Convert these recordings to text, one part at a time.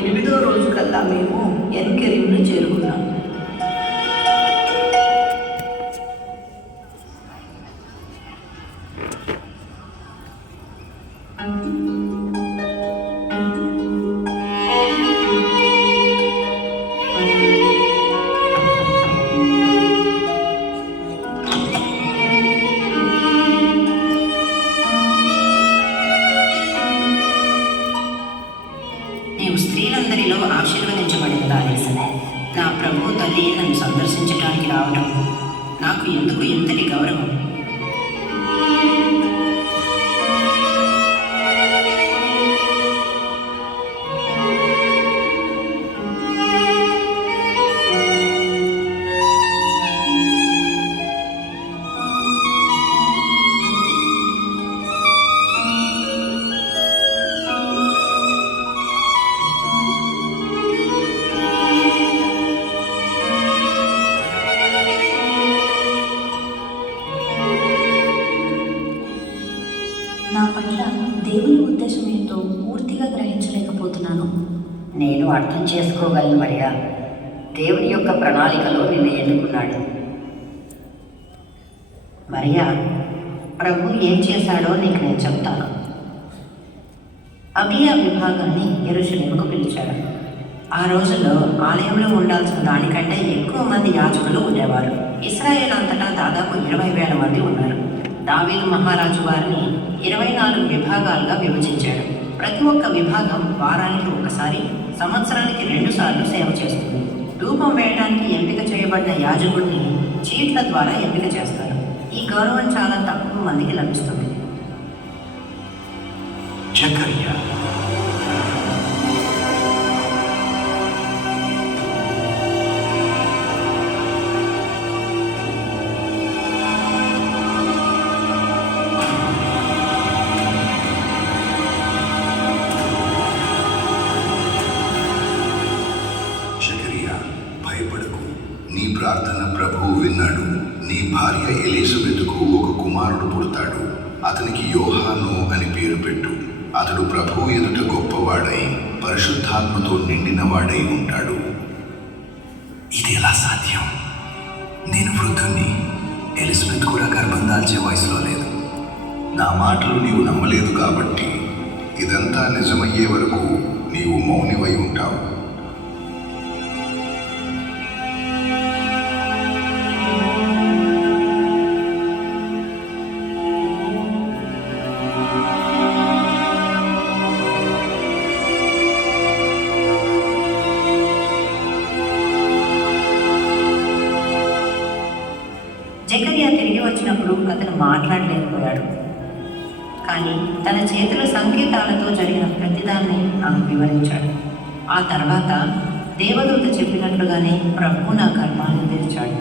ఎనిమిదో రోజు కల్లా మేము ఎన్కెరీమును చేరుకున్నాం. నీవు స్త్రీలందరిలో ఆశీర్వదించబడిన దానిసనే. నా ప్రభు తల్లి నన్ను సందర్శించడానికి రావడం నాకు ఎందుకు ఇంతటి గౌరవం? నా పట్ల దేవుని ఉద్దేశం ఏంటో పూర్తిగా గ్రహించలేకపోతున్నాను. నేను అర్థం చేసుకోగలను మరియా. దేవుని యొక్క ప్రణాళికలో నిన్ను ఎన్నుకున్నాడు. మరియా, ప్రభు ఏం చేశాడో నీకు నేను చెప్తాను. అబియా విభాగాన్ని యెరూషలేముకు పిలిచాడు. ఆ రోజుల్లో ఆలయంలో ఉండాల్సిన దానికంటే ఎక్కువ మంది యాజకులు ఉండేవారు. ఇశ్రాయేల్ అంతటా దాదాపు 20,000 మంది ఉన్నారు. దావీదు మహారాజు వారిని 24 విభాగాలుగా విభజించాడు. ప్రతి ఒక్క విభాగం వారానికి ఒకసారి, సంవత్సరానికి 2 సార్లు సేవ చేస్తుంది. ధూపం వేయడానికి ఎంపిక చేయబడిన యాజకుడిని చీట్ల ద్వారా ఎంపిక చేస్తారు. ఈ గౌరవం చాలా తక్కువ మందికి లభిస్తుంది. జకర్యా భయపడకు, నీ ప్రార్థన ప్రభువు విన్నాడు. నీ భార్య ఎలీజబెతుకు ఒక కుమారుడు పుడతాడు. అతనికి యోహాను అని పేరు పెట్టు. అతడు ప్రభువు ఎదుట గొప్పవాడై పరిశుద్ధాత్మతో నిండినవాడై ఉంటాడు. ఇది ఎలా సాధ్యం? నేను వృద్ధుణ్ణి, ఎలిజబెత్ కూడా గర్భం దాల్చే వయసులో లేదు. నా మాటలు నీవు నమ్మలేదు కాబట్టి ఇదంతా నిజమయ్యే వరకు నీవు మౌనివై ఉంటావు. జకర్యా తిరిగి వచ్చినప్పుడు అతను మాట్లాడలేకపోయాడు. కానీ తన చేతుల సంకేతాలతో జరిగిన ప్రతిదాన్ని నాకు వివరించాడు. ఆ తర్వాత దేవదూత చెప్పినట్లుగానే ప్రభువు నా గర్భాన్ని తెరిచాడు.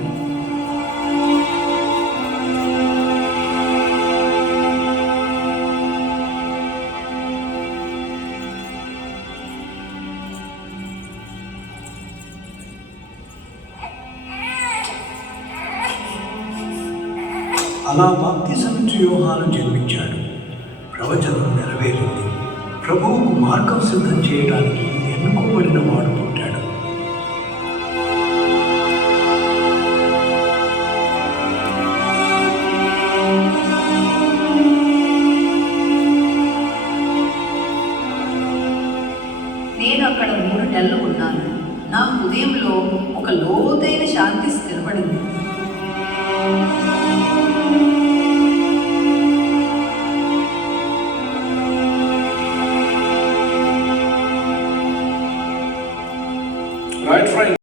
అలా బాప్తిసమిచ్చు యోహాను జన్మించాడు. ప్రవచనం నెరవేరింది. ప్రభువుకు మార్గం సిద్ధం చేయడానికి ఎన్నుకోబడిన వాడు పుట్టాడు. నేను అక్కడ 3 నెలలు ఉన్నాను. నా హృదయంలో ఒక లోతైన శాంతి స్థిరపడింది.